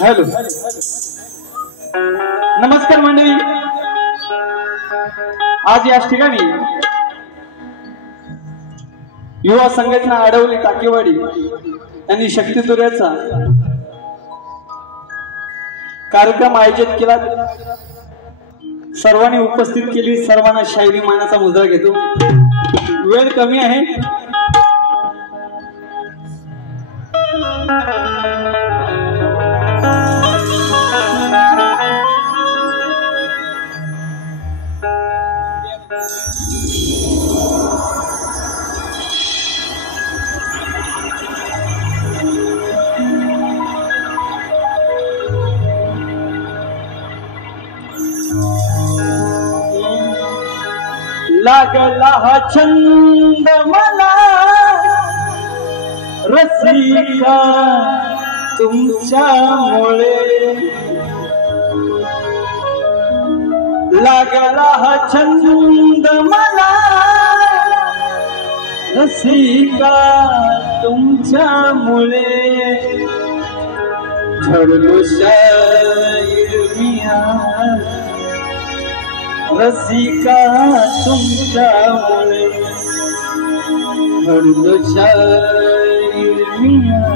Hello नमस्कार मंडळी, आज याच ठिकाणी युवा संघटना अडवली टाकेवाडी यांनी शक्तितुर्याचा कार्यक्रम आयोजित केला। सर्वांनी उपस्थित केली, सर्वांना शायरी मानाचा मुद्रा घेतो। वेळ कमी आहे, लागला हा छंद मला रसिका तुमच्यामुळे, लागला हा छंद मला रसिका तुमच्यामुळे, घडलो शाहीर मिया रसिका तुमच्यामुळे, घडलो शाहीर मिया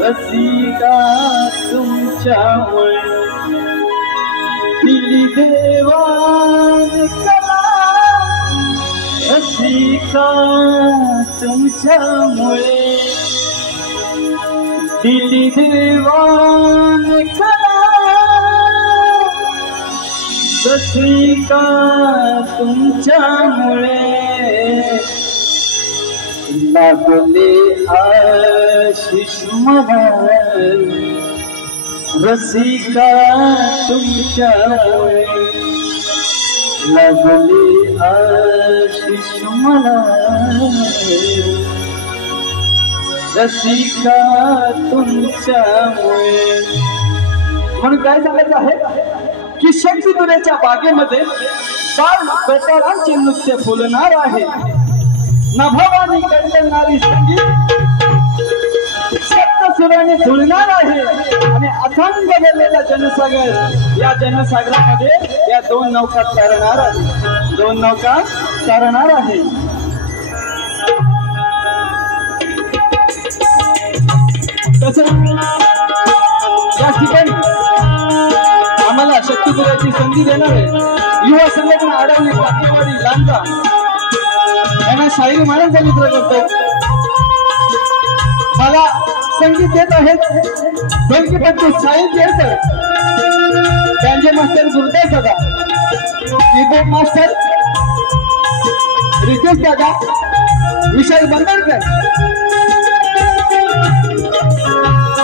रसिका तुमच्यामुळे, दिली देवाने कला रसिका तुमच्यामुळे, दिली देवाने कला रसिका तुमच्यामुळे, लागले आशिष मला रसिका तुमच्यामुळे, लागले आशिष मला रसिका तुमच्यामुळे. म्हणून काय सांगायचं आहे की शक्तिपुराच्या बागेमध्ये बाळ गोपाळांचे नृत्य फुलणार आहे, नभवानी कंटणारी संगीत सप्तसुराने झुलणार आहे, आणि अथांग गेलेला जनसागर, या जनसागरामध्ये या दोन नौका तरणार आहे, दोन नौका तरणार आहे. या ठिकाणी आम्हाला शक्तिपुराची संधी देणार आहे युवा संघटना अडवली पाटीवाडी लांजा यांना शाहिरी मानाचा मित्र करतो. मला संगीत देत आहेत ढोलकीपंत साहिल केळकर, त्यांचे मास्टर गुरुदेव दादा, कीबोर्ड मास्टर रितेश दादा, विशाल बंदरकर,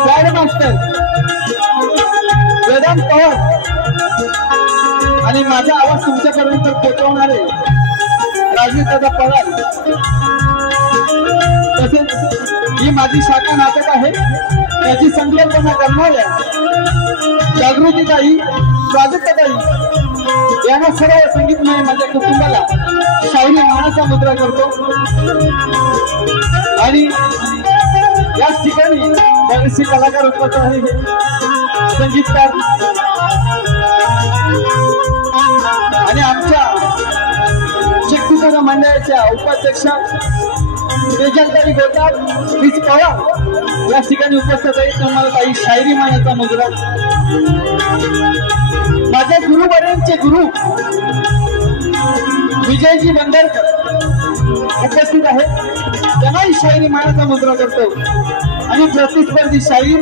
गाईड मास्टर वेदांत पवार, आणि माझा आवाज तुमच्यापर्यंत पोहोचवणारे राजनीत दादा पवार. तसेच ही माझी शाखा नाटक आहे, त्याची संकल्पना करणाऱ्या जागृतीताई, प्राजक्ताताई यांना सर्व संगीतमय माझ्या कुटुंबाला शाहिरी मानाचा मुद्रा करतो. आणि याच ठिकाणी बरेचसे कलाकार उपस्थित आहे, संगीतकार, आणि आमच्या शक्तिपुरा मंडळाच्या उपाध्यक्षा तेजलताई गोटार पवार या ठिकाणी उपस्थित आहे. तुम्हाला काही शाहिरी मानाचा मुद्रा. माझ्या गुरुवर्यांचे गुरु विजयजी बंदरकर उपस्थित आहे, त्यांनाही शाहिरी मानाचा मुद्रा करतो. आणि प्रतिस्पर्धी शाहीर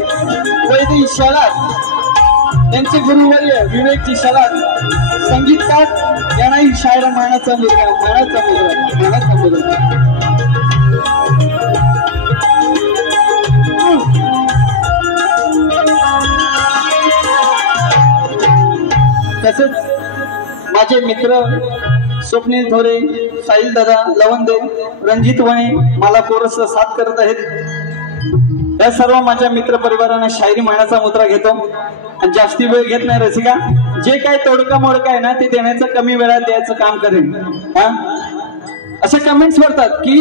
वैदेही शलाद, त्यांचे गुरुवर्य विवेकजी शलाद संगीतकार, यांनाही शायर मानाचा मुद्रा. तसेच माझे मित्र स्वप्नील थोरे, साहिल दादा लवंदे, रणजित वणे मला कोरस साथ करत आहेत. या सर्व माझ्या मित्र परिवारांना शाहिरी मानाचा मुद्रा घेतो आणि जास्ती वेळ घेत नाही. रसिका, जे काय तोडका मोडका आहे ना ते देण्याचं कमी वेळात द्यायचं काम करेन. असे कमेंट्स वरतात की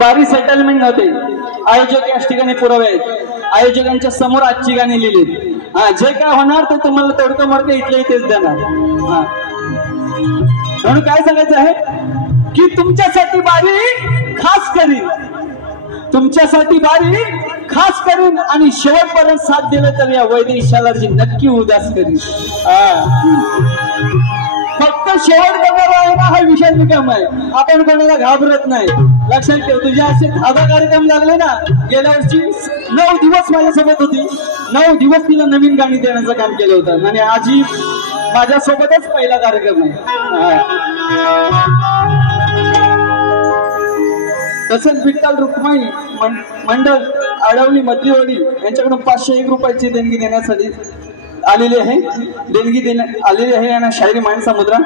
बारी सेटलमेंट नव्हते, आयोजक याच ठिकाणी पुरावे आहेत, आयोजकांच्या समोर आजची गाणी लिहिली. जे काय होणार ते तुम्हाला तोडकं मोडकं इथल्या इथेच देणार. म्हणून काय सांगायचं आहे की तुमच्यासाठी बारी खास करीन, तुमच्यासाठी बारी खास करीन, आणि शेवटपर्यंत साथ दिलं तर या वैदेही शलादजी नक्की उदास करीन. फक्त शेवट करणारा आहे ना हा विषय निकम आहे, आपण कोणाला घाबरत नाही. लक्षात ठेव, तुझ्या असे धाबा कार्यक्रम लागले ना, गेल्या वर्षी 9 दिवस माझ्यासोबत होती, 9 दिवस तिला नवीन गाणी देण्याचं काम केलं होतं, आणि आजही माझ्यासोबतच पहिला कार्यक्रम आहे. तसंच विठ्ठल रुक्माई मंडळ आडवली मधलीवाडी यांच्याकडून 501 रुपयाची देणगी देण्यासाठी आलेली आहे, देणगी देण्यात आलेली आहे आणि शायरी माणसा मुद्रा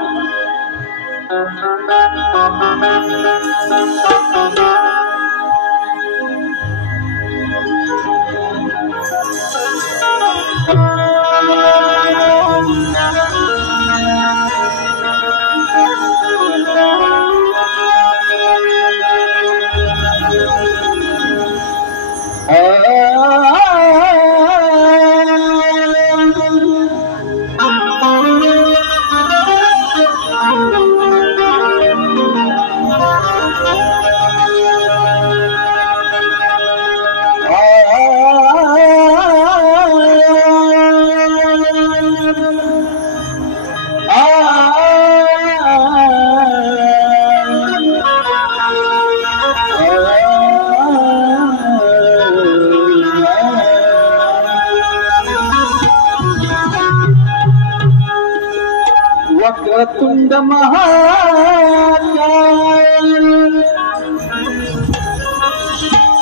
वक्रतुंड महाकाय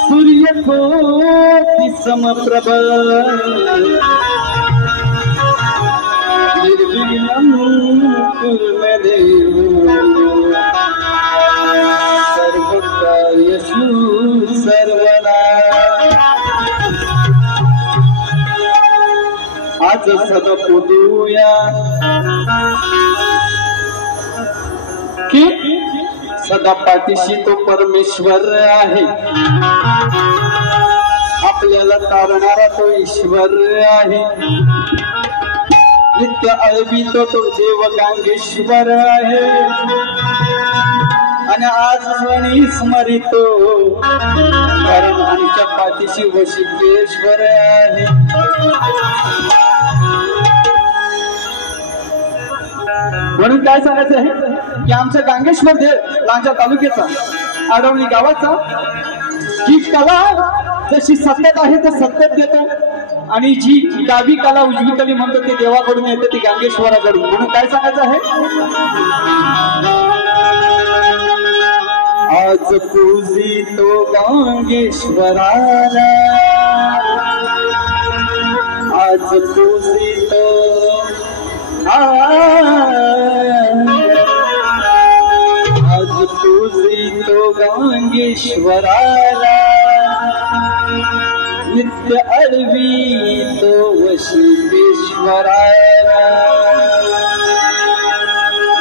सूर्यकोटि समप्रभ निर्विघ्नं कुरु मे देव सर्वकार्येषु सर्वदा। आज सदपुदूया की सदा पाठीशी तो परमेश्वर आहे, आपल्याला तारणारा तो ईश्वर आहे, नित्य अळवितो तो देव गांगेश्वर आहे आणि आज स्वणी स्मरितो कारण आमच्या पाठीशी वशिकेश्वर आहे। म्हणून काय सांगायचं आहे की आमच्या गांगेश्वर देव लांजा तालुक्याचा आडवणी गावाचा जी कला जशी सत्यात आहे तर सत्यात देतो आणि जी डावी कला उजवीकडे म्हणतो ते देवाकडून येते ती गांगेश्वराकडून। म्हणून काय सांगायचं आहे आज पूजितो गांगेश्वराला, आज पूजितो आज पूजितो गांगेश्वराला, नित्य अळवितो वशिकेश्वराला,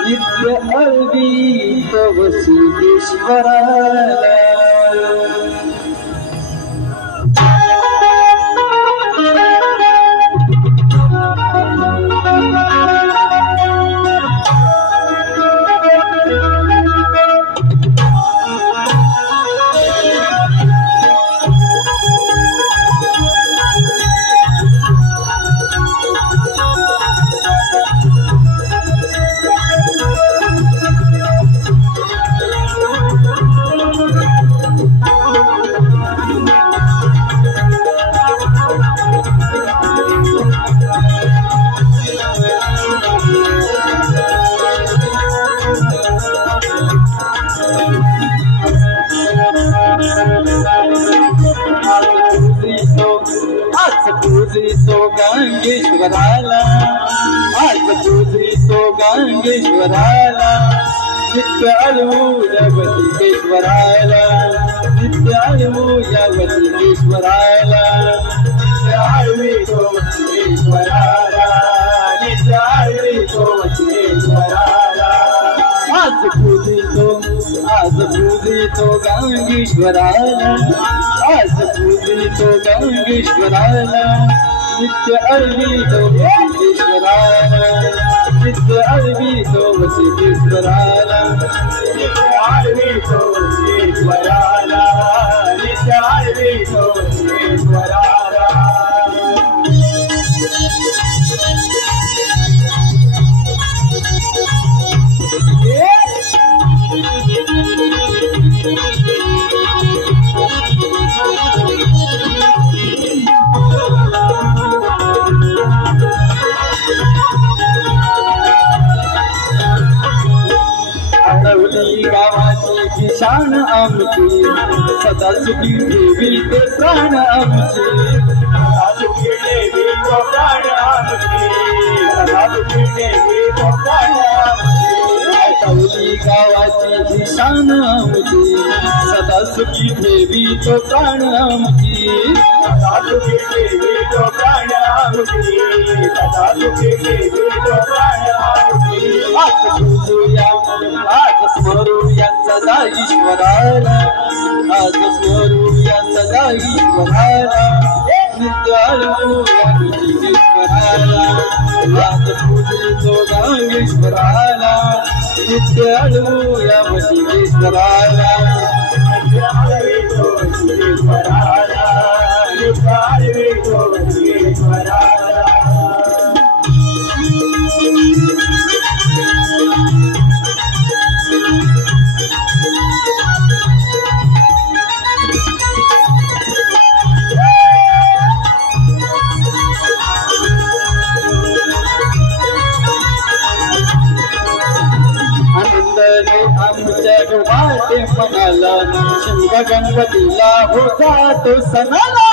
नित्य अळवितो वशिकेश्वराला। पूजितो गांगेश्वराला, आज पूजितो गांगेश्वराला, नित्य अळवूया वशिकेश्वराला, नित्य अळवूया वशिकेश्वराला, नित्य अळवितो वशिकेश्वराला, नित्य अळवितो वशिकेश्वराला। आज पूजितो गांगेश्वराला, आज पूजितो गांगेश्वराला, नित्य अळवितो वशिकेश्वराला, नित्य अळवितो वशिकेश्वराला, नित्य अळवितो वशिकेश्वराला, नित्य अळवितो वशिकेश्वराला। गावाची शान आमची सदा सुखी ठेवी ते प्राण आमचे। सुखी देवी तो प्राण आमची सदा सुखी देवी तो प्राण आमची कवली गावाची ही शान आमची सदा सुखी देवी तो प्राण आमची सदा सुखी देवी तो प्राण आमची सदा सुखी देवी तो प्राण आमची आज पूजूया आज स्मरूया सदा ईश्वराला आज स्मरूया सदा ईश्वराला नित्य आळूया ईश्वराला आज पूजितो गांगेश्वराला नित्य आळूया ईश्वराला नित्य आळवितो ईश्वराला नित्य आळवितो ईश्वराला आमच्या वाटे मनाला शिव गणपतीला होता तो सणाला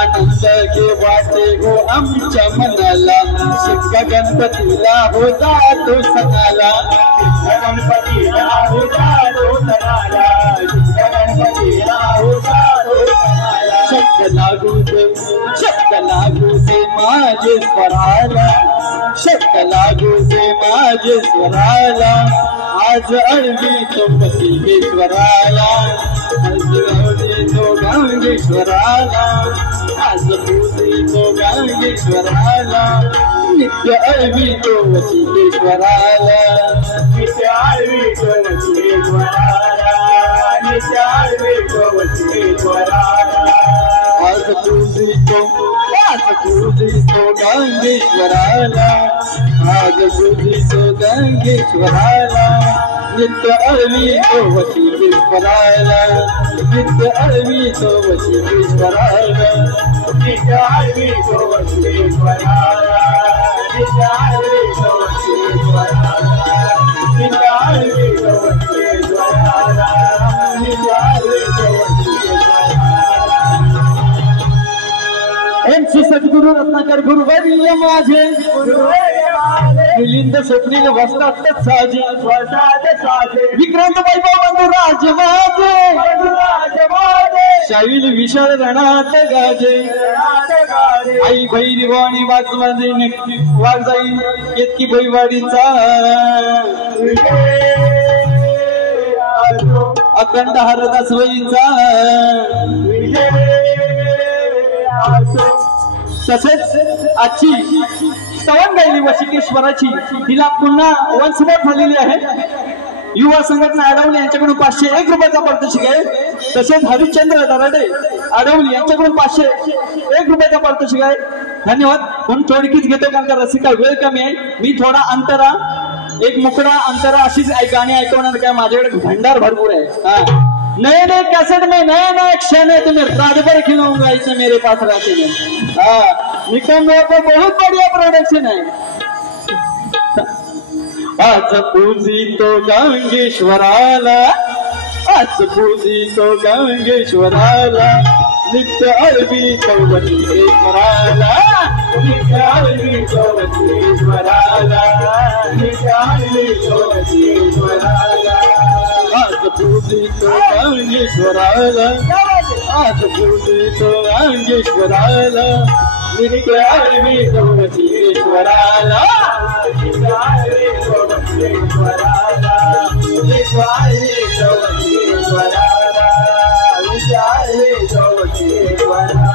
आनंद घे वाटे हो आमच्या मनाला शिव गणपतीला होता तो सणाला गणपतीला होता तो सणाला गणपतीला होता तो सणाला शब्द लागू दे माझे स्वराला शब्द लागू दे माझे स्वराला आज अळवी तो बसिकेश्वराला आज गौरी तो गांगेश्वराला आज पूजी तो गांगेश्वराला नित्य अळवी तो बसिकेश्वराला नित्य आळवी तो बसिकेश्वराला नित्य आळवी तो बसिकेश्वराला आज पूजितो गांगेश्वराला आज पूजितो गांगेश्वराला नित्य अळवी तो बसिकेश्वराला नित्य अळवी तो बसिकेश्वराला नित्य आळवी तो बसिकेश्वराला नित्य आळवी तो बसिकेश्वराला नित्य आळवी तो बसिकेश्वराला नित्य आळवी तो बसिकेश्वराला MC सद्गुरु रत्नाकर गुरुवर्य माझे मिलिंद स्वप्नील वस्तात साजे विक्रांत वैभव बंधुराज माझे शाहील विशाल रणात गाजे आई भैरवाणी वाजवाजे नक्की वाघ जाई केतकी भैवाडीचा अखंड हरदास वईचा तसेच आजची स्तवन गायली वशिकेश्वराची हिला पुन्हा वंशमोर झालेली आहे युवा संघटना आडवली यांच्याकडून 501 रुपयाचा पारितोषिक आहे तसेच हरिश्चंद्र दराडे आडवली यांच्याकडून 501 रुपयाचा पारितोषिक आहे धन्यवाद म्हणून थोडकीच घेतो कारण का रसिका वेळ कमी आहे मी थोडा अंतरा एक मुकडा अंतरा अशीच गाणी ऐकवणार काय माझ्याकडे भंडार भरपूर आहे नए नए कैसेट में नए नए क्षण है तुम्हें रात भर खिलाऊंगा इसे मेरे पास रहते हैं निकम मेरे को बहुत बढ़िया प्रोडक्शन है आज पूजी तो गांगेश्वराला आज पूजी तो गांगेश्वराला नित्य अळवी तो बसिकेश्वराला नित्य आळवी तो बसिकेश्वराला नित्य आळवी तो बसिकेश्वराला आज पूजी तो गांगेश्वराला आज पूजी तो गांगेश्वराला नित्य अळवी तो बसिकेश्वराला नित्य आळवी तो बसिकेश्वराला नित्य आळवी तो बसिकेश्वराला नित्य आळवी तो बसिकेश्वराला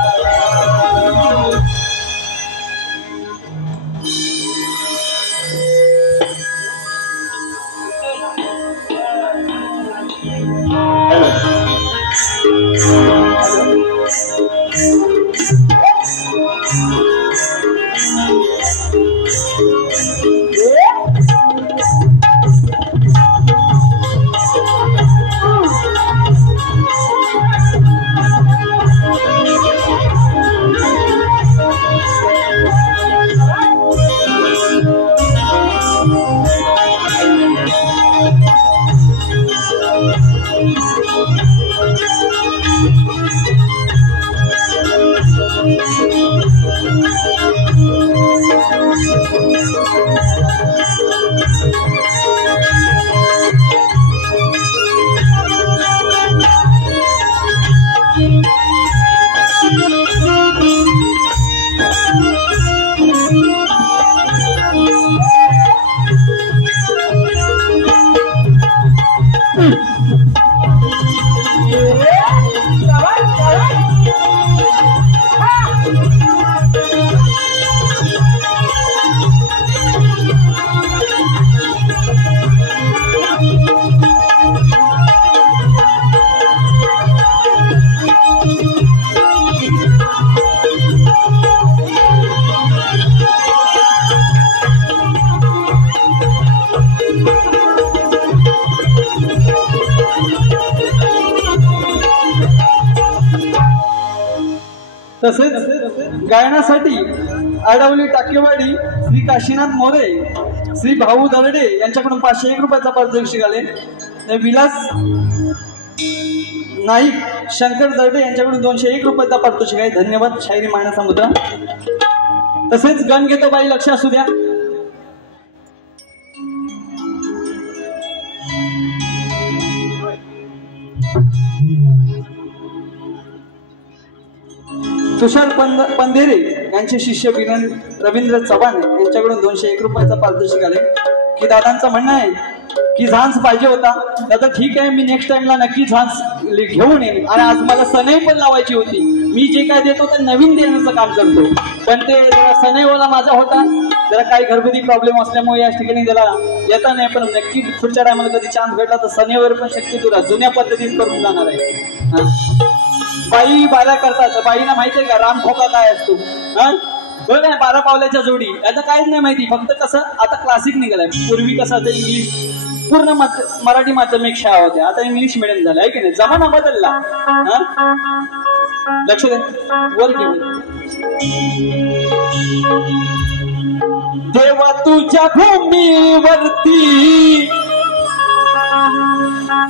तसेच गायनासाठी आडवली टाकेवाडी श्री काशीनाथ मोरे, श्री भाऊ दरडे यांच्याकडून 501 रुपयाचा पारितोषिक आले। विलास नाईक शंकर दरडे यांच्याकडून 201 रुपयाचा पारितोषिक आहे। धन्यवाद। शायरी मायना समुद्र। तसेच गण घेतो बाई, लक्ष असू द्या। तुषार पंधेरे यांचे शिष्य रवींद्र चव्हाण यांच्याकडून 201 रुपयाचा पारितोषिक आले। की दादांचं म्हणणं आहे की झांस पाहिजे होता। दादा ठीक आहे, मी नेक्स्ट टाइमला नक्की झांस घेऊन येईन। आणि आज मला सनई पण लावायची होती। मी जे काय देतो ते नवीन देण्याचं काम करतो, पण ते सनईवाला माझा होता। जरा काही घरगुती प्रॉब्लेम असल्यामुळे या ठिकाणी त्याला येता नाही, पण नक्की पुढच्या टायमाला कधी चान्स भेटला तर सनईवर पण शक्यतो जुन्या पद्धतीत करून जाणार आहे। बाई बारा करतात, बाईना माहिती आहे का राम खोका काय असतो? बघ ना, 12 पावल्याच्या जोडी, याचं काहीच नाही माहिती। फक्त कसं आता क्लासिक निघालाय। पूर्वी कसं आता इंग्लिश पूर्ण मराठी माध्यमिक शाळा होत्या, आता इंग्लिश मिडियम झालं आहे की नाही? जमाना बदलला। लक्ष द्या, वर घेऊन देवा तुझ्या भूमीवरती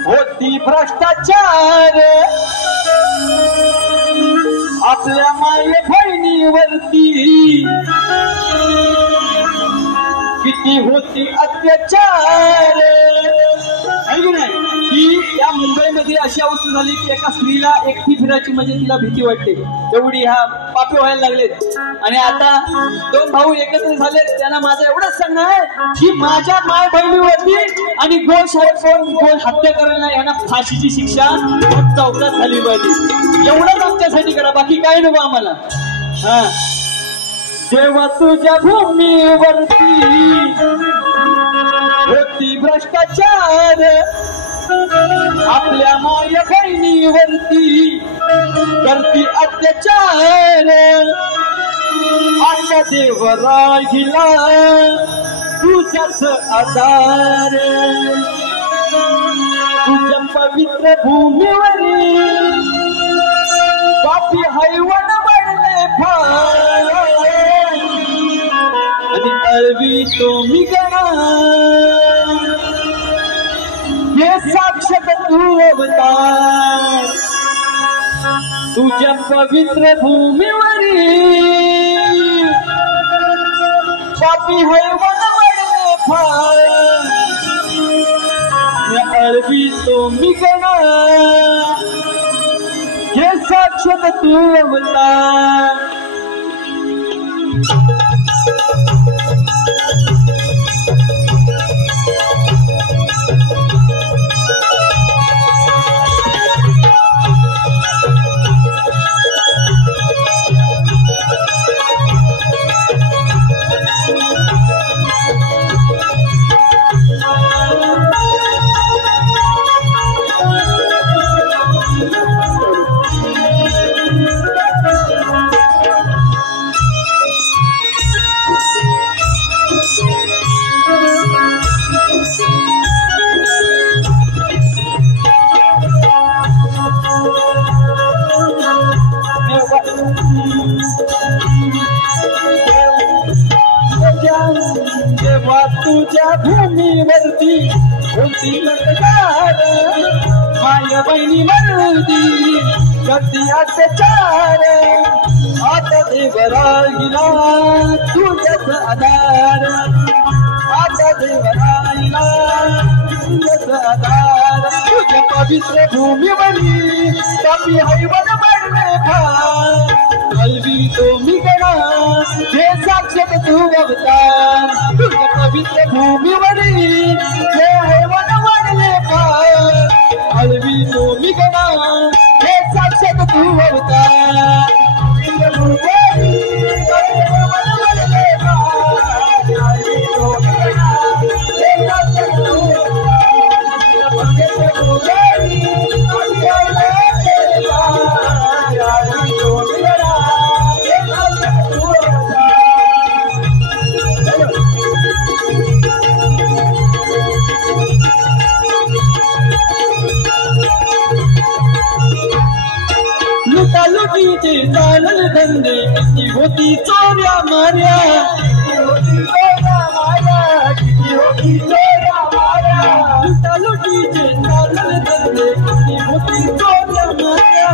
होती भ्रष्टाचार, आपल्या माय बहिणीवरती किती होती अत्याचार। आहे नाही की या मुंबईमध्ये अशी अवस्था झाली की एका स्त्रीला एकटी फिरायची म्हणजे तिला भीती वाटते, एवढी ह्या पापी व्हायला लागलेत। आणि आता 2 भाऊ एकत्र झालेत, त्यांना माझं एवढंच सांगणं आहे की माझ्या माय बहिणीवरती आणि गोल हत्या करायला यांना फाशीची शिक्षा चौकात झाली पाहिजे। एवढंच आमच्यासाठी करा, बाकी काय नको आम्हाला। हा, देवा तुझ्या भूमीवरती होती भ्रष्टाचार, आपल्या माय बहिणीवरती करती अत्याचार। आता देव राहिला तुझ्याच आधार, तुझ्या पवित्र भूमीवरील पापी हैवान वाढले फार, आणि अळवी तुम्ही गणा हे साक्षात तू अवतार। तुझ्या पवित्र भूमीवरील पापी हैवान वाढले फार, अळवी तुम्ही गणा हे साक्षात तू अवतार। तुझ्या भूमीवरती होती लटकार, माय बहिणीवरती करती अत्याचार। आता देव राहिला तुझ्याच आधार, आता देव राहिला तुझ्याच आधार। तुझ्या पवित्र भूमीवरील पापी हैवान वाढले फार, अळवी तुम्ही गणा हे साक्षात तू अवतार। तुझ्या पवित्र भूमीवरील हे हैवान वाढले फार, अळवी तुम्ही गणा हे साक्षात तू अवतार। लुटालुटीचे चालल धंदे किती होती चोऱ्या माऱ्या लुटालुटीचे चालल धंदे किती होती चोऱ्या माऱ्या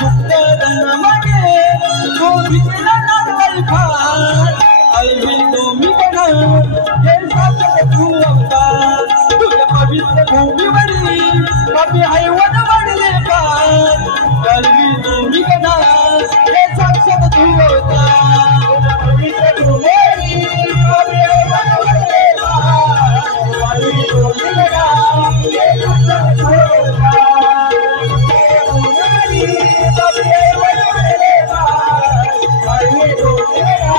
गुप्त धनामागे तो विकला नारळ फार आईवी तुम्ही बघा हे सासर तू अवतार तुझ्या पवित्र भूमीवरील पापी हैवान वाढले पार आईवी तुम्ही बघा हे सासर तू अवतार तुझ्या पवित्र भूमीवरील पापी हैवान वाढले पार आईवी तुम्ही बघा हे सासर तू अवतार पापी हैवान वाढले पार आईवी तुम्ही बघा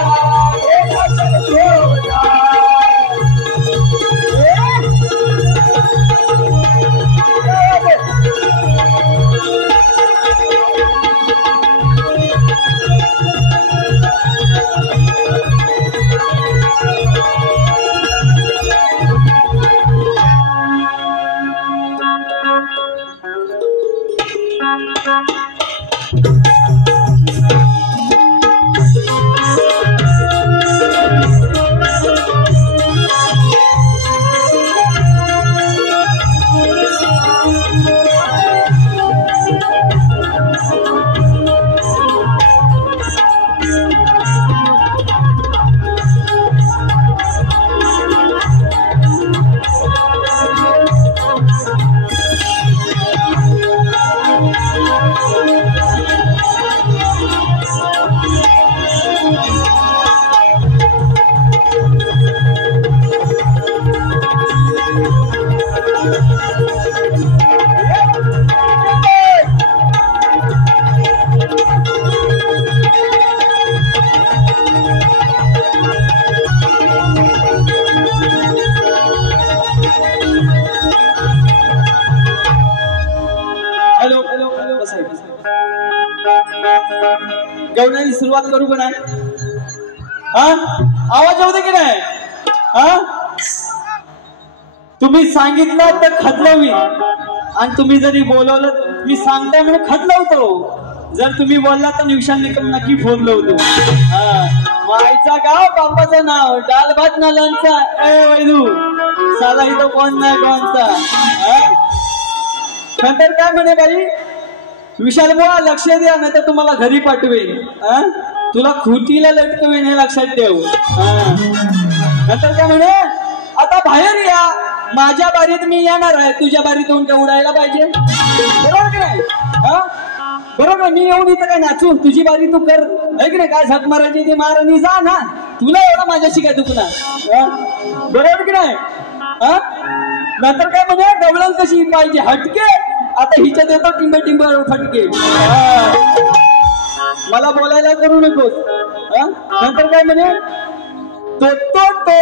गवण्याची सुरुवात करू का नाही? आवाज येऊ दे की नाही? तुम्ही सांगितलं तर खदलवी आणि तुम्ही जरी बोलवलं मी सांगताय म्हणजे खदलवतो. जर तुम्ही बोलला तर निवशान निकम नक्की फोन लावतो. मायचा गाव बापाचं नाव डाल भात नालांचा ए वैदू साला इथं कोण नाही कोणचा. नंतर काय म्हणे बाई विशाल बुवा लक्ष द्या नाही तर तुम्हाला घरी पाठवेन. तुला खुटीला लटकवेन हे लक्षात ठेव. नंतर काय म्हणे आता बाहेर या माझ्या बारीत मी येणार आहे तुझ्या बारीत येऊन काय उडायला पाहिजे बरोबर की नाही? बरोबर मी येऊन इथं काय नाचू तुझी बारी तू कर आहे की नाही? काय झक मारायची ते मार आणि जा ना तुला एवढा माझ्याशी काय दुखणार बरोबर की नाही? नंतर काय म्हणे गवळण कशी पाहिजे हटके आता हिच्यात येतो टिंब टिंब फटके. मला बोलायला करू नकोस. नंतर काय म्हणे तो तो तो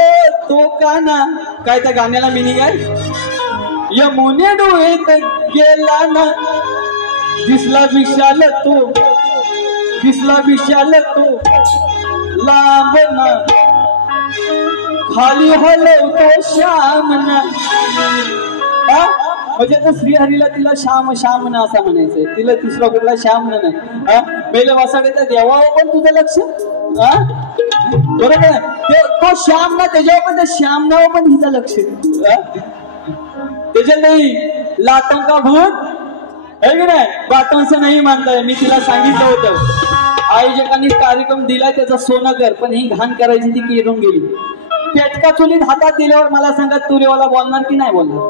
तो काना काय त्या गाण्याला मिनिंग आहे यमुने डोळेत गेला ना दिसला विशाल तो लांब ना खाली हलवतो श्याम ना. म्हणजे आता श्रीहरीला तिला श्याम श्याम ना असं म्हणायचंय तिला तिसरा कुठला श्याम ना नाही. पहिले वासाड्याचा देवावर पण तुझं लक्ष बरोबर आहे तो श्याम ना त्याच्यावर पण त्या श्याम नाव पण हिचं लक्ष त्याच्यात नाही लातों का भूत है की नाही बातों से नाही मानताय. मी तिला सांगितलं होतं आयोजकांनी कार्यक्रम दिलाय त्याचा सोनं कर पण ही घाण करायची ती किरून गेली. पेटका चुलीत हातात दिल्यावर मला सांगा तुरेवाला बोलणार की नाही बोलणार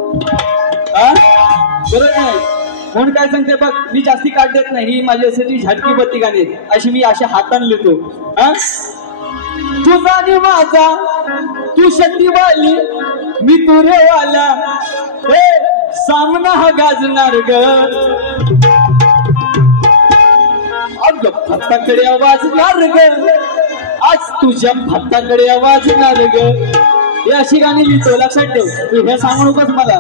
बरोबर नाही. म्हणून काय सांगते बघ मी जास्ती काढ देत नाही ही माझ्यासाठी झटकी बत्ती गाणे अशी मी अशा हाताने लिहितो. तुझा आणि माझा तू शक्तीवाली मी तुरेवाला सामना हा गाजणार ग. भक्ताकडे वाजणार ग, आज तुझ्या भक्ताकडे वाजणार ग. हे अशी गाणी लिहितो, लक्षात ठेव. तू हे सांगू नकोस मला.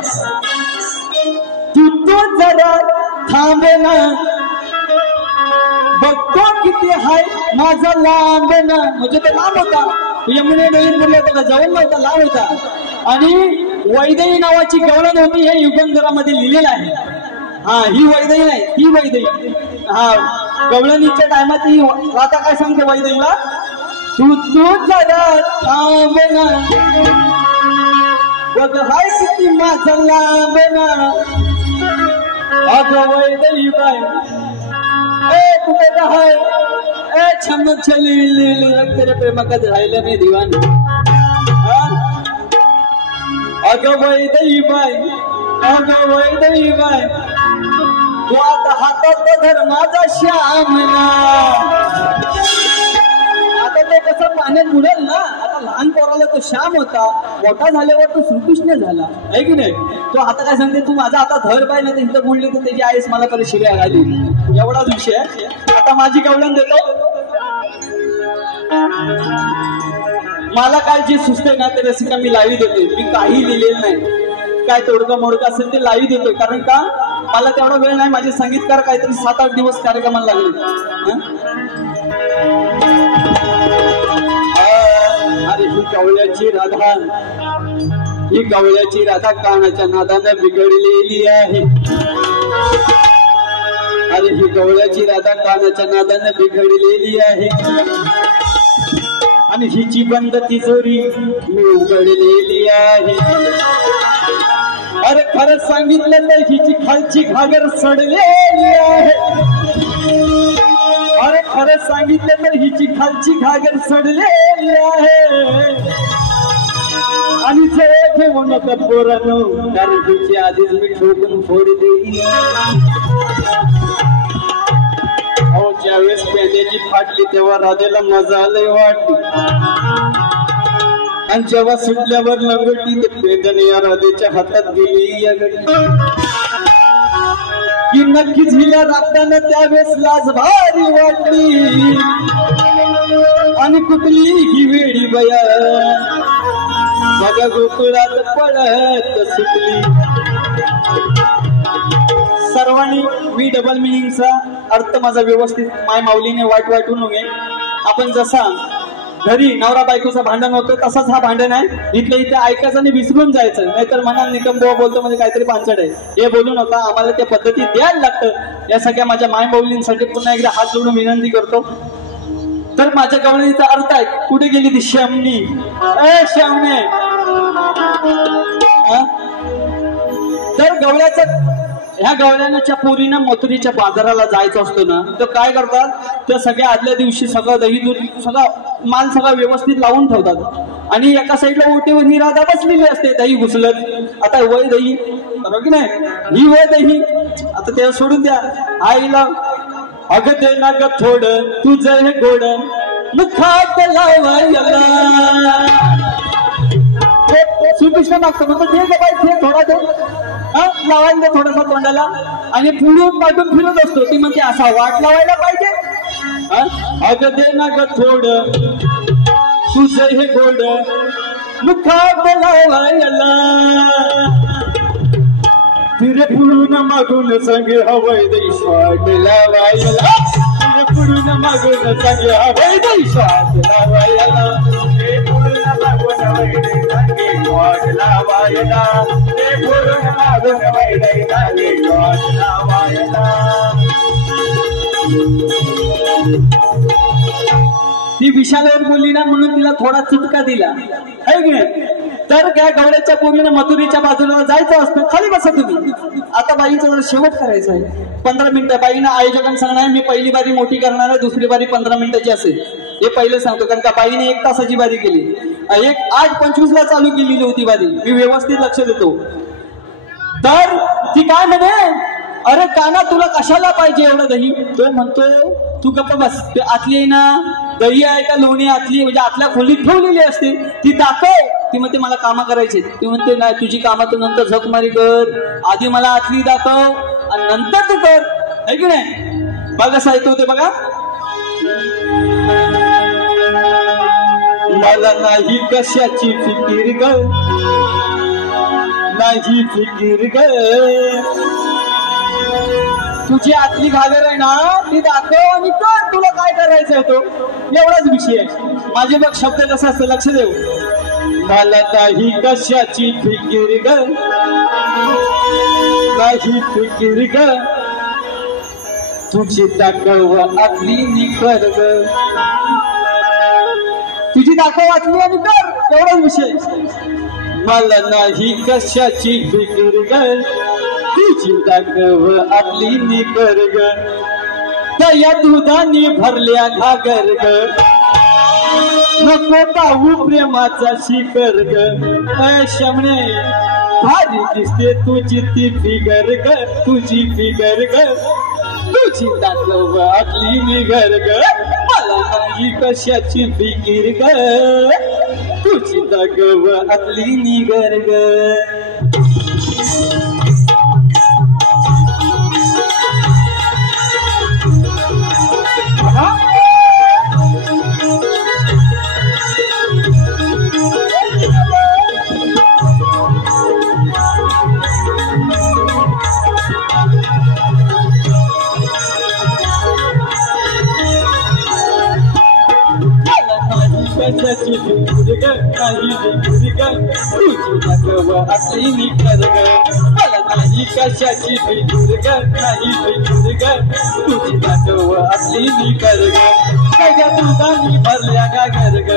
तू तो जरा थांब ना, बघतो किती हाय माझा लांब ना. म्हणजे तो लांब होता, यमुने नवीन बोलला होता, जवळ नव्हता, लांब होता. आणि वैदेही नावाची गवळण होती, हे युगंधरामध्ये लिहिलेलं आहे. हा, ही वैदेही नाही, ही वैदेही. हा, गवळणीच्या टायमात ही राधा काय सांगते वैदेहीला, तू जरा थांब ना, बघ हाय किती माझा लांब ना. अगं वैदेही बाय, ए कुठे हाय, ए छमक चली तेरे प्रेमात राहिलं नाही दिवान. अगं वैदेही बाय, अगं वैदेही बाय, तू आता हातात धर माझा श्यामला. आता तो कसं पाण्यात बुडेल ना. आता लहान पोराला तो श्याम होता, मोठा झाल्यावर तो श्रीकृष्ण झाला, आहे की नाही. तो आता काय सांगते, तू माझा आता धर पाहिजे ना, तिथं बुडली तर त्याची आईस मला पहिले शिव्या घाली. एवढाच विषय. आता माझी गवळण देतो. मला काय जे सुचते ना ते रसिका मी लावी देते. मी काही लिहिलेलं नाही, काय तोडकं मोडकं असेल ते लावी देतोय. कारण का मला तेवढा वेळ नाही. माझे संगीतकार काहीतरी 7-8 दिवस कार्यक्रमाला लागले. अरे ही गवळ्याची राधा, ही गवळ्याची राधा कानाच्या नादानं बिघडलेली आहे. अरे ही गवळ्याची राधा कानाच्या नादानं बिघडलेली आहे. आणि हिची बंद तिजोरी मी उघडलेली आहे. अरे खरं सांगितलं तर हिची खालची घागर सडलेली आहे. अरे खरं सांगितलं तर हिची खालची घागर सडलेली आहे. आणि घेऊ नका पोरांनो, कारण हिची आधीच मी ठोकून फोडली. अहो ज्यावेळेस पेंड्याची फाटली तेव्हा राधेला मजा लय वाटली. आणि जेव्हा सुटल्यावर लंगोटी ते पेंड्याने या राधेच्या हातात गेली. या घडी की नक्कीच हिला राबताना त्यावेळेस लाज भारी वाटली. आणि कुठली ही वेळी बया बघा गोकुळात पळत सुटली. सर्वांनी मी डबल मिनिंगचा अर्थ माझा व्यवस्थित माय माऊलीने वाटू नये. आपण जसा घरी नवरा बायकोचं भांडण होतं तसंच हा भांडण आहे. इथल्या इथे ऐकायचं आणि विसरून जायचं, नाहीतर मनात निकमबोवा बोलतो म्हणजे काहीतरी पांचड आहे हे बोलू नका. आम्हाला त्या पद्धती द्यायला लागतं. या सगळ्या माझ्या माय माऊलींसाठी पुन्हा एकदा हात जोडून विनंती करतो. तर माझ्या गवळणीचा अर्थ आहे, कुठे गेली ती श्यामनी, ए श्यामने. तर ह्या गवळ्याच्या पोरीनं मथुरीच्या बाजाराला जायचं असतो ना, तर काय करतात, तर सगळ्या आदल्या दिवशी सगळं दही दूध सगळा माल सगळा व्यवस्थित लावून ठेवतात. आणि एका साईडला ओटीवर ही राधा बसलेली असते दही घुसलत. आता वय दही बरोबर की नाही, ही वय दही. आता ते सोडून द्या. आईला अगं दे ना ग थोडं तुझं हे गोड मुखात लावायला. श्रीकृष्ण मागतो म्हणतो ते ग बाई ते थोडा दे लावायला थोडासा तोंडाला. आणि पुढून पाठून फिरत असतो. ती म्हणते असा वाट लावायला पाहिजे. अगं दे ना ग थोडं तुझं हे गोड मुखात लावायला. तिरे पुढून मागून सांगे हवय देशात लावायला. तिरे पुढून मागून सांगे हवय देशात लावायला. ते पुढून मागून हवय सांगे वाट लावायला. ते पुढून मागून हवय सांगे वाट लावायला. ती विशालावर बोलली ना म्हणून तिला थोडा चुटका दिला आहे की नाही. तर त्या गवळ्याच्या पोरीनं मथुरीच्या बाजूला जायचं असतं. खाली बसा तुम्ही. आता बाईचा जरा शेवट करायचा आहे. 15 मिनिटं बाईनं आयोजकांना सांगणार मी पहिली बारी मोठी करणार आहे, दुसरी बारी 15 मिनिटाची असेल हे पहिलं सांगतो. कारण का बाईने 1 तासाची बारी केली. 8:25 चालू केलेली होती बारी. मी व्यवस्थित लक्ष देतो. तर ती काय म्हणे, अरे काना तुला कशाला पाहिजे एवढं दही. तो म्हणतो तू गप्प बस. ते आतली आहे ना दही आहे का लोणी आतली म्हणजे आतल्या खोलीत ठेवलेली असते ती दाखव. ती म्हणते मला कामं करायची. ती म्हणते नाही तुझी कामं तू नंतर झकमारी कर, आधी मला आतली दाखव आणि नंतर तू कर, आहे की नाही. बघा कसं ऐकतो ते बघा. मला नाही कशाची फिकीर ग, नाही फिकीर ग. तुझी आतली घागर आहे ना ती दाखव आणि कर, तुला काय करायचं आहे तो एवढाच विषय आहे. माझे बघ शब्द कसा असतं लक्ष देऊ. मला नाही कशाची फिकीर ग, नाही फिकीर ग. तुझी दाखव आतली निकर ग, तुझी दाखव आतली आणि कर एवढाच विषय. मला नाही कशाची फिकीर ग, तुझी दाखव आतली निकर ग. त्या दुधाने भरल्या घागर ग, नको पाहू प्रेमाचा शिखर ग. शमणे भारी दिसते तुझी ती फिगर ग, तुझी फिगर ग. तुझी दाखव आतली निगर ग, मला नाही कशाची फिकीर ग. तुझी दाखव आतली निगर ग. कशाची फिकीर ग, नाही फिकीर ग. तुझी दाखव आतली निकर ग, मला नाही कशाची फिकीर ग, नाही फिकीर ग. तुझी दाखव आतली निकर ग. सगळ्या दुधानी भरल्या घागर ग,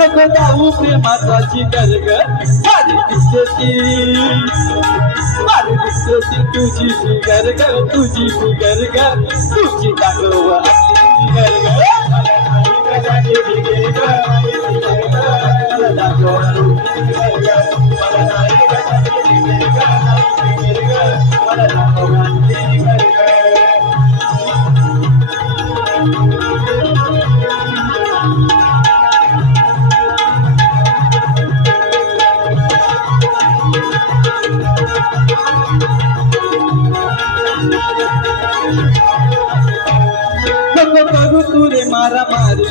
नको जाऊ प्रेमाचा शिखर ग. भारी दिसते ती तुझी फिगर ग, तुझी फिगर ग. तुझी दाखव आतली निकर ग. नको करू तुरे मारा मारी,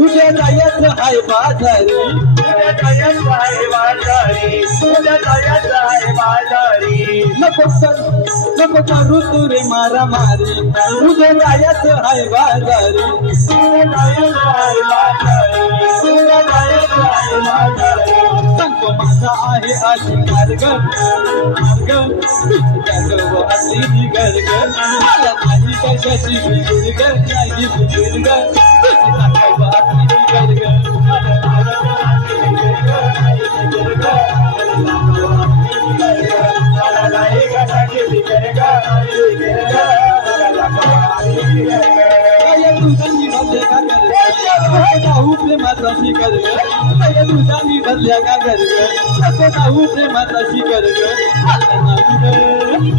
उद्या जायचं हाय बाजारी. उद्या जायचं आहे बाजारी, उद्या जायचं आहे बाजारी. नको करू तुरे मारा मारी, उद्या जायचं हाय बाजारी. उद्या जायचं आहे बाजारी, उद्या जायचं आहे बाजारी. सांगतो माझा आहे अधिकार ग, मार्ग तुझी दाखव आतली निगर ग. मला नाही कशाची फिकीर ग, नाही फिकीर ग. तुझी दाखव आतली निगर ग. दुधानी भरल्या प्रेमाचा शिखर ग, दुधानी भरल्या घागर ग. नको जाऊ प्रेमाचा शिखर ग. मला नाही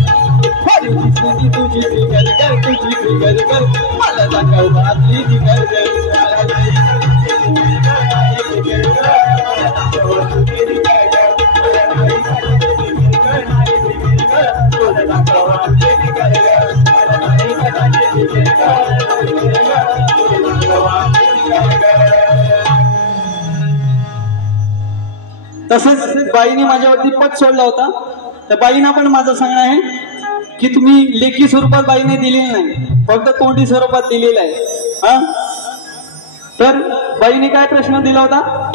भारी दिसते तुझी फिगर ग, तुझी फिगर ग. मला दाखव आतली निगर ग. तसेच बाईने माझ्यावरती पद सोडला होता. त्या बाईना पण माझं सांगणं आहे की तुम्ही लेखी स्वरूपात बाईने दिलेलं नाही, फक्त तोंडी स्वरूपात दिलेलं आहे. हा, तर बाईने काय प्रश्न दिला होता.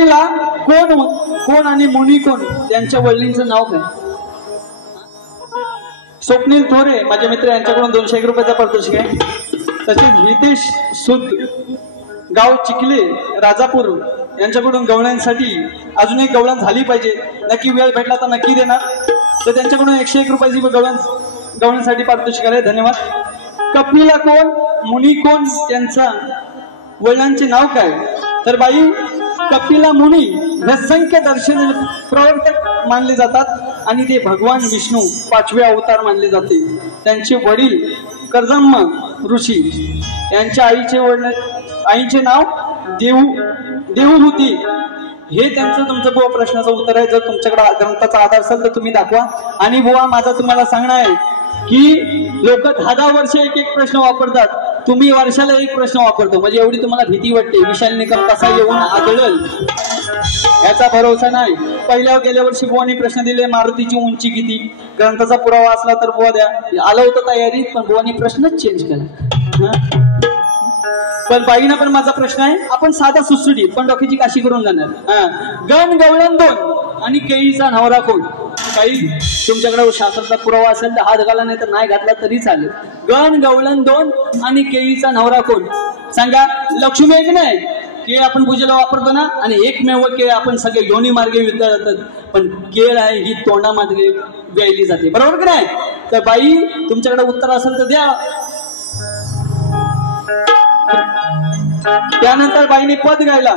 कपिला कोण आणि मुनी कोण त्यांच्या वडिलांचं नाव काय? स्वप्नील थोरे माझे मित्र यांच्याकडून 201 रुपयाचा पारितोषिक आहे. तसेच हितेश सुद गाव चिखले राजापूर यांच्याकडून गवळ्यांसाठी अजून एक गवळण झाली पाहिजे, नक्की वेळ भेटला तर नक्की देणार. तर त्यांच्याकडून 101 रुपयाची गवळणसाठी पारितोषिक आहे. धन्यवाद. कपिला कोण मुनी कोण त्यांचा वडिलांचे नाव काय? तर बाई कपिला मुनी हे संख्य दर्शन प्रवर्तक मानले जातात आणि ते भगवान विष्णू 5वे अवतार मानले जाते. त्यांचे वडील कर्दम्म ऋषी यांच्या आईचे नाव देवहूती हे त्यांचं तुमचं बुवा प्रश्नाचं उत्तर आहे. जर तुमच्याकडे ग्रंथाचा आधार असेल तर तुम्ही दाखवा. आणि बुवा माझा तुम्हाला सांगणं आहे की लोक 10 वर्ष एक प्रश्न वापरतात, तुम्ही वर्षाला एक प्रश्न वापरतो, म्हणजे एवढी तुम्हाला भीती वाटते विशाल निकम कसा येऊन आदळल याचा भरोसा नाही. गेल्या वर्षी बुवानी प्रश्न दिले मारुतीची उंची किती, ग्रंथाचा पुरावा असला तर बुवा द्या. आलं होतं तयारीत पण बुवानी प्रश्नच चेंज केला. पण बाईना पण माझा प्रश्न आहे, आपण साधा सुसुडी पण डोक्याची काशी करून जाणार. गण गवळण 2 आणि केळीचा नवरा कोण? काही तुमच्याकडे शास्त्राचा पुरावा असेल तर हात घाला, नाही तर नाही घातला तरी चालेल. गण गवळण 2 आणि केळीचा नवरा कोण? सांगा. लक्ष्मी एक नाही के आपण पूजेला वापरतो ना, आणि एकमेव के आपण सगळे योनी मार्गे विचारतात, पण केळ आहे ही तोंडा मार्गे व्यायली जाते, बरोबर की नाही? तर बाई तुमच्याकडे उत्तर असेल तर द्या. त्यानंतर बाईने पद गायला.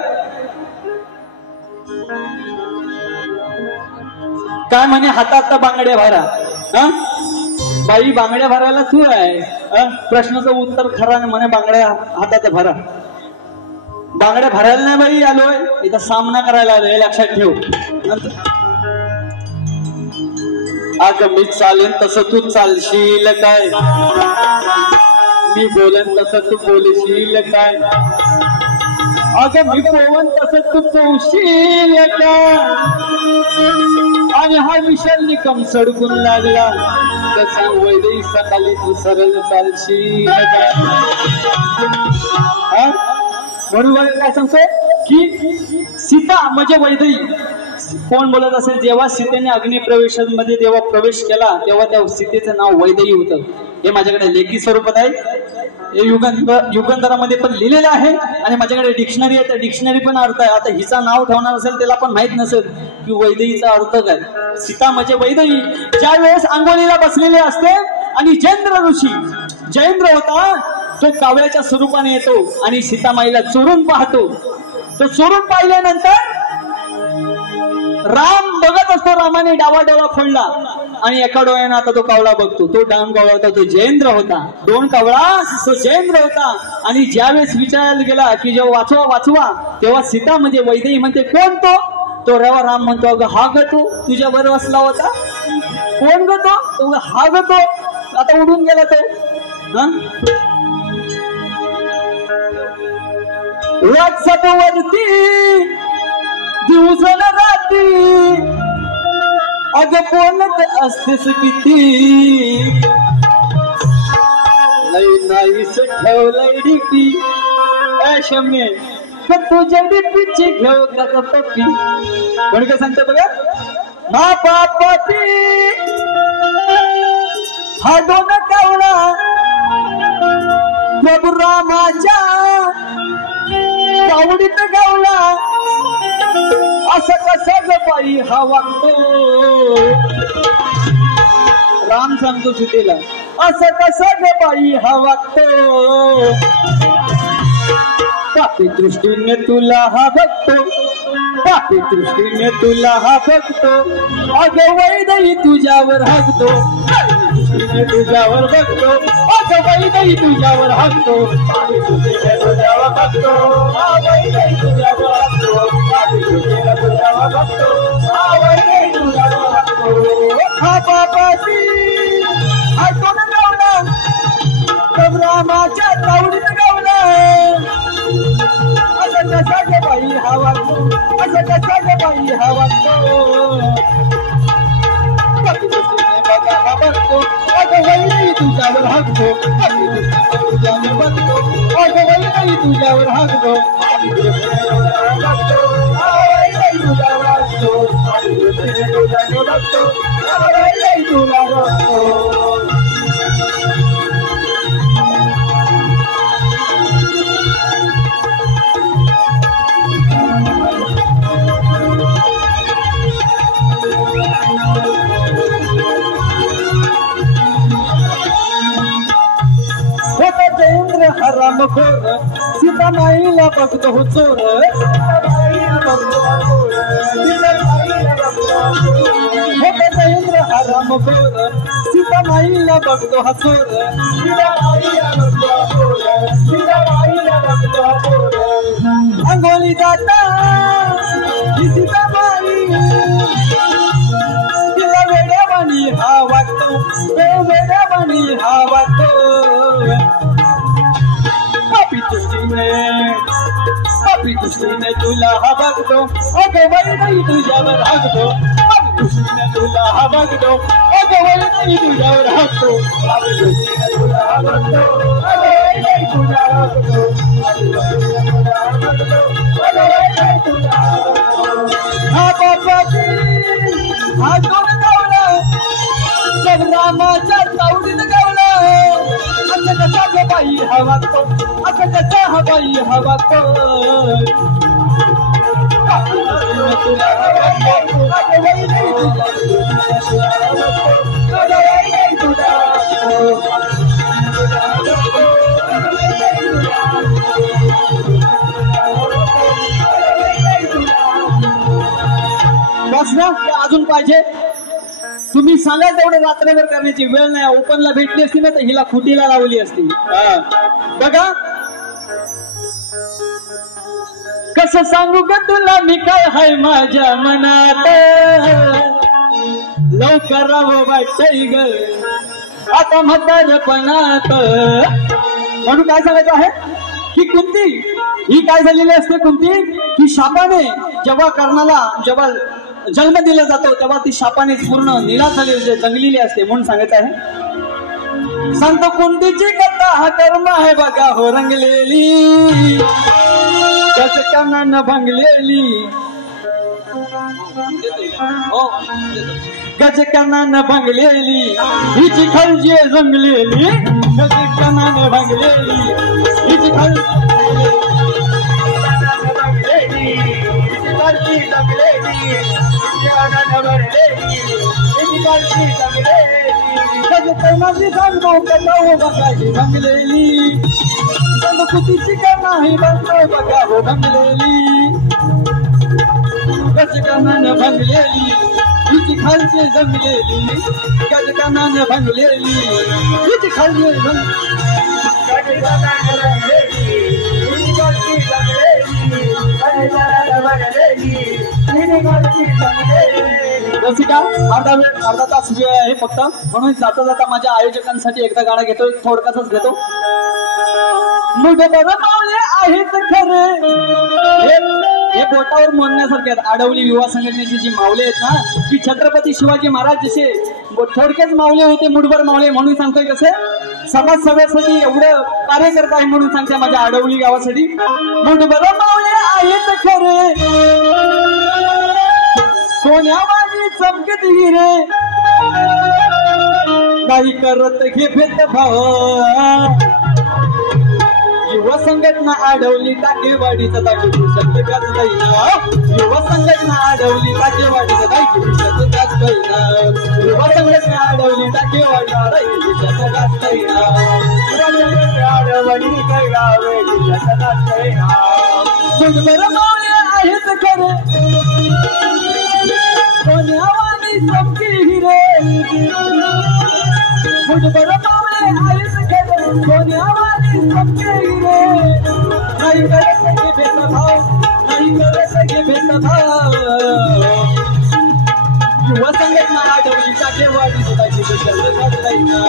काय म्हणे? हातात बांगड्या भरा. बाई बांगड्या भरायला तू आहे. प्रश्नाचं उत्तर खरा म्हणे बांगड्या हातात भरा. बांगड्या भरायला नाही बाई आलोय, इथं सामना करायला आलोय, लक्षात ठेव. अगं मी चालेन तसं तू चालशील काय, मी बोलेन तसं तू बोलशील काय, अगं मी पोवन तसं तू पोहशील काय, आणि हा विशाल निकम सडकून लागला तसा वैदेही सकाळी तू सरळ चालशील काय. म्हणून काय सांगतो की सीता म्हणजे वैदेही कोण बोलत असेल, जेव्हा सीतेने अग्निप्रवेशामध्ये जेव्हा प्रवेश केला तेव्हा त्या सीतेचं नाव वैदेही होतं. हे माझ्याकडे लेखी स्वरूपात आहे, हे युगंधरामध्ये पण लिहिलेलं आहे, आणि माझ्याकडे डिक्शनरी आहे, त्या डिक्शनरी पण अर्थ आहे. आता हिचा नाव ठेवणार असेल त्याला पण माहित नसेल की वैदेहीचा अर्थ काय. सीता म्हणजे वैदेही. ज्या वेळेस आंघोळीला बसलेले असते आणि जयेंद्र ऋषी, जयेंद्र होता तो कावळ्याच्या स्वरूपाने येतो आणि सीतामाईला चोरून पाहतो. तो चोरून पाहिल्यानंतर राम बघत असतो, रामाने डावा डोळा फोडला आणि एका डोळ्याने आता तो कावळा बघतो. तो डाम कावळा होता, तो जयेंद्र होता. 2 कावळा तो जयेंद्र होता. आणि ज्यावेळेस विचारायला गेला की जेव्हा वाचवा तेव्हा सीता म्हणजे वैदेही म्हणते कोण तो? तो रेवा राम म्हणतो अगं हा ग तो तुझ्या बरोबर असला होता. कोण ग तो? हा ग तो आता उडून गेला तो. वरती दिवसन रात्री अगं बोलत असतेस किती, लई नाहीस ठेवलंय डीपी शम्य तुझ्या डीपीची घेऊ का पप्पी. कोणी काय सांगते बघा, मा पापी हा दोन कावळा प्रभू रामाच्या कावडीत गावला, असं कसं ग बाई हा वागतो. राम सांगतो सीतेला असं कसं ग बाई हा वागतो. पापी दृष्टीने तुला हा बघतो, पापी दृष्टीने तुला हा बघतो. अगं वैदेही तुझ्यावर हगतो, तुझ्यावर बघतो. अगं वैदेही तुझ्यावर हगतो, तुझ्यावर बघतो. वैदेही तुझ्यावर हगतो, तुझ्यावर बघतो. वैदेही तुझ्यावर हगतो. हा बाबाजी हा कोण गावला, रामाच्या तावडीत गावला. असं कसा ग बाई हा वागतो, असं कसा ग बाई हा वागतो. बघा हा बघतो, अगं वैदेही तुझ्यावर हगतो, तुझ्यावर बघतो. अगं वैदेही तुझ्यावर हगतो. तुला वाचतो माझी दृष्टीने तुझ्याकडे बघतो तुला वाचतो जयेंद्र हरामखोर सीतामाईला बघतो हो चोर जयेंद्र हरामखोर सीतामाईला बघतो हा चोर अंगोली जाता ही सीतामाई तिला वेड्यावानी हा वाटतो वेड्यावानी हा वाटतो पापी दृष्टीने तुला हा बघतो अगं वय नाही तुझ्यावर हागतो पापी दृष्टीने तुला हा बघतो अगं वय नाही तुझ्यावर हागतो पापी दृष्टीने तुला हा बघतो अगं वय नाही तुझ्यावर हागतो पापी दृष्टीने तुला हा बघतो अगं वय नाही तुझ्यावर हागतो हा बापाची हा दोन गावला जग रामाच्या तावडीत गावला असं कसा ग बाई हा वागतो असं कसा हा बाई हा वागतो तुला बस ना अजून पाहिजे तुम्ही सांगा तेवढं रात्रभर करण्याची वेळ नाही ओपनला भेटली असती ना तर हिला खुटीला लावली असती बघा कसं सांगू ग तुला मी काय हाय माझ्या मनात लवकर वाटतय ग आता म्हातारपणात म्हणून काय सांगायचं आहे की कुंती ही काय झालेली असते कुंती की शापाने जेव्हा कर्णाला जेव्हा जन्म दिला जातो तेव्हा ती शापाने पूर्ण निराश झालेली जंगलेली असते म्हणून सांगायचं आहे सांगतो कुंतीची कथा हा कर्म आहे बघा हो रंगलेली गजकनानं भंगलेली गजकनानं भंगलेली हिची खलजी जंगलेली गजकनानं भंगलेली हिची भंगलेली कुतीची करणा ही बनतोय बघा हो भंगलेली गजकनानं भंगलेली हिची खालची जंगलेली गजकनानं भंगलेली हिची खालची रसिका अर्धा तास वेळ आहे फक्त म्हणून जाता जाता माझ्या आयोजकांसाठी एकदा गाणं घेतो थोडक्यातच घेतो मुग बरं मावले आहेत खरे हे बोटावर मोडण्यासारखे आहेत आडवली विवाह संघटनेची जी मावले आहेत ना की छत्रपती शिवाजी महाराज जसे थोडक्याच मावले होते मुठभर मावले म्हणून सांगतोय कसे समाज सेवेसाठी एवढं कार्य करत आहे म्हणून सांगते माझ्या आडवली गावासाठी मुठभर मावले आहेत खरे सोन्यावानी चमकत हिरे काही करत घे भेदभाव युवा संघटना आढवली टाकेवाडीचा दाखल शब्दगाच गायना युवा संघटना आढवली टाकेवाडीचा दाखल शब्दगाच गायना युवा संघटना आढवली टाकेवाडीचा दाखल शब्दगाच गायना आडवणी काय गावे शब्दगाच गायना मुठभर मावले आहेत खरे सोन्यावानी चमकी हिरे मुठभर मावले आहेत खरे सोन्यावानी चमकी हिरे नाही करत घे भेदभाव नाही करत घे भेदभाव युवा संघटना आढवली टाकेवाडी सदाची शब्दगाच गायना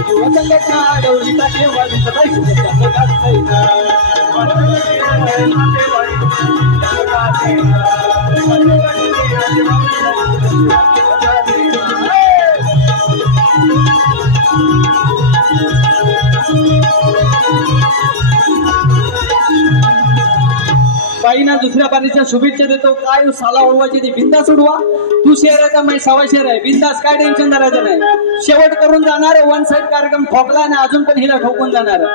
युवा संघटना आढवली टाकेवाडी सदाची शब्दगाच गायना बाईना दुसऱ्या बारीच्या शुभेच्छा देतो. काय साला उडवायची ती बिंदास उडवा. तू शेर आहे का मी सवा शेर आहे. बिंदास काय टेन्शन धरायचं नाही. शेवट करून जाणार वन साइड कार्यक्रम ठोकला आणि अजून पण हिला ठोकून जाणार.